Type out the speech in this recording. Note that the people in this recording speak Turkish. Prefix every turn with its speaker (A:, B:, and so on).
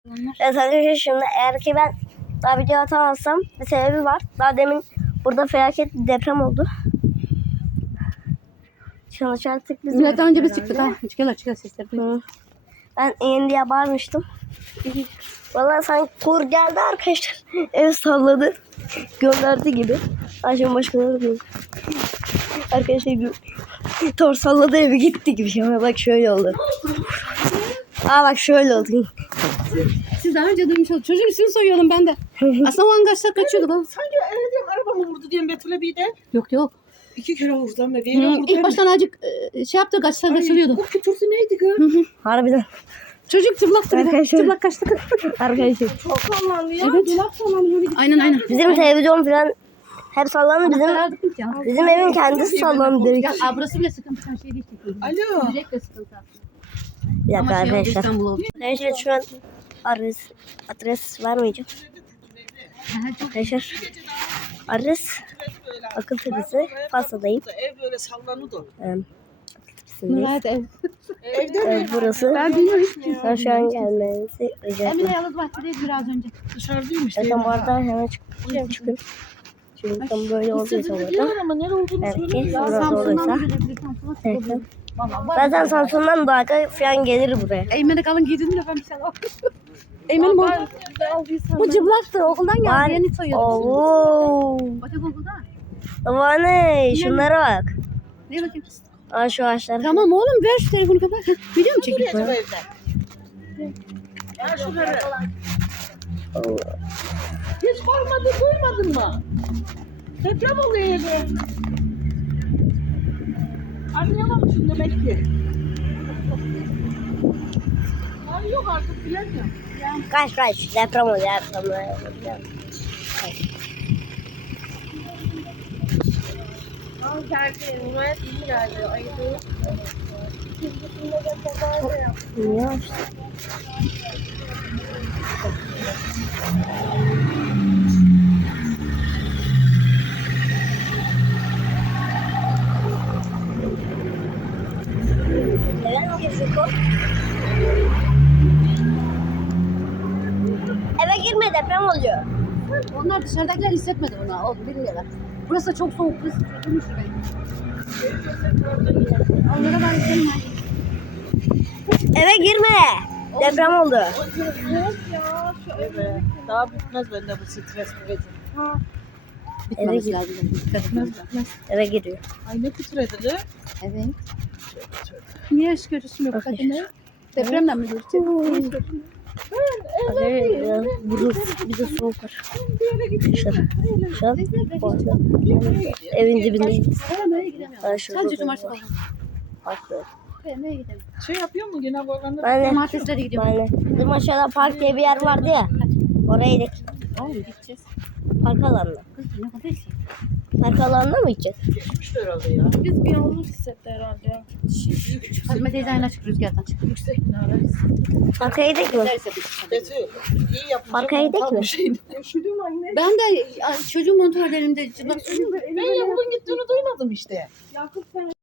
A: Evet arkadaşlar, şimdi eğer ki ben daha video atamazsam bir sebebi var. Daha demin burada felaket bir deprem oldu. Çalış artık bizim.
B: Daha önce biz çıktık ha. Çıkıyorlar sesler.
A: Ben in diye bağırmıştım. Vallahi sanki tur geldi arkadaşlar. Ev salladı. Gönderdi gibi. Ayşem başkaları gibi. Arkadaşlar tur salladı, evi gitti gibi. Ama bak şöyle oldu. Bak şöyle oldu.
B: Siz daha önce duymuş oldunuz. Çocuğun üstünü soyuyordum ben de. Aslında o angaçlar kaçıyordu.
C: Sanki öyle diyeyim, araba mı vurdu diyeyim Betül'e bir de.
B: Yok.
C: 2 kere vurdu ama bir yere vurdu.
B: İlk baştan azıcık şey yaptı, kaçlar kaçırıyordu.
C: O kütürsü neydi kız?
A: Harbiden.
B: Çocuk tırlaktı bir de. Tırlak kaçtı.
A: Arkadaşlar.
C: Çok sallandı ya.
B: Evet.
C: Dolap sallanıyor.
B: Aynen.
A: Bizim televizyon falan hep sallandı. Bizim evin kendisi sallandı direkt.
B: Ya burası bile sıkıntı. Sen şey değil.
C: Alo.
B: Direkt de sıkıntı.
A: Bir dakika
B: Ama şey oldu,
A: arkadaşlar.
B: İstanbul oldu.
A: Arkadaşlar şu an adres vermeyeceğim. Arkadaşlar adres Akıltepe'si, Fas'tayım.
C: Ev böyle sallanıyordu.
B: Murat ev.
C: Evde mi?
A: Evet, burası.
B: Ben bilmiyorum hiçbir şey.
A: Ben şu an gelmenizi rica
B: Emine
A: ederim.
B: yalnız bahçedeyiz biraz önce.
C: Dışarıdaymış.
A: Zaten bu arada hemen çıkın. Şimdi tam böyle olduysa burada.
C: Biliyorum ama nere olduğunu
A: Evet,
C: söyleyeyim.
A: Burası
B: Samsun'dan
A: olursa.
B: gidebilir. Samsun'a
A: Evet.
B: çıkabilir. Vallahi
A: Zaten Samsun'dan Doğaka falan gelir buraya.
B: Eymen'e kalın giydin mi ben bir şey al. Eymen'in montu. Bu cıblaktı. Okuldan geldi. Yeni soyuyordu.
A: Oo.
B: Bacak okulda.
A: Baba ne? Şunlara bak.
B: Ne bakayım?
A: Şu ağaçlar.
B: Tamam oğlum ver şu telefonu kapat. Video mu çekiyorsun?
C: Bu evde. Ya şunları. Hiç korkmadın, duymadın mı? Deprem oluyor evde. Anlayamamışsın demek ki. Ay yok artık bilemiyorum.
A: Kaç deprem oluyor. Niye? Eve girme, deprem oluyor.
B: Onlar dışarıdakiler hissetmedi bunu. Oğlum bilmiyorlar. Burası da çok soğuk. Burası çökülmüş şurayı. Onlara ben izledim.
A: Eve girme. Deprem oldu.
C: Yok ya şu eve. Daha bitmez bende bu stres bu gece.
B: Bitmemesi lazım. Dikkat etmemiz lazım.
A: Eve giriyor.
C: Ay ne titredi de.
B: Evet. Niye aşk görürsün yok kadını? Depremden mi görecek?
A: Burası bir de soğuk var. Şu an bu arada evin dibindeyiz.
B: Nereye gidemiyoruz. Sadece cumartesi falan.
A: Farklı.
B: Nereye gidemiyoruz.
C: Şey yapıyor mu gene babamla?
A: Ben de,
B: Cumartesilere gidiyorum.
A: Bizim aşağıda park diye bir yer vardı ya. Oraya gidelim.
B: Oğlum gideceğiz.
A: Park alanına.
B: Kız ne kadar şey.
A: Park alanına mı gideceğiz?
C: Düşmüş herhalde ya.
D: Biz bir yalnız hissetti herhalde.
B: Fatma teyzeyle açık rüzgardan çık.
C: Yüksek binalar.
A: Parka gidelim mi?
B: Derse biz.
C: Betül iyi yapmış.
A: Parka gidelim mi?
C: Üşüdüm anne.
B: Ben de çocuğum montör elimde cıbak.
C: Ben yavrum gittiğini duymadım işte.
D: Yakup sen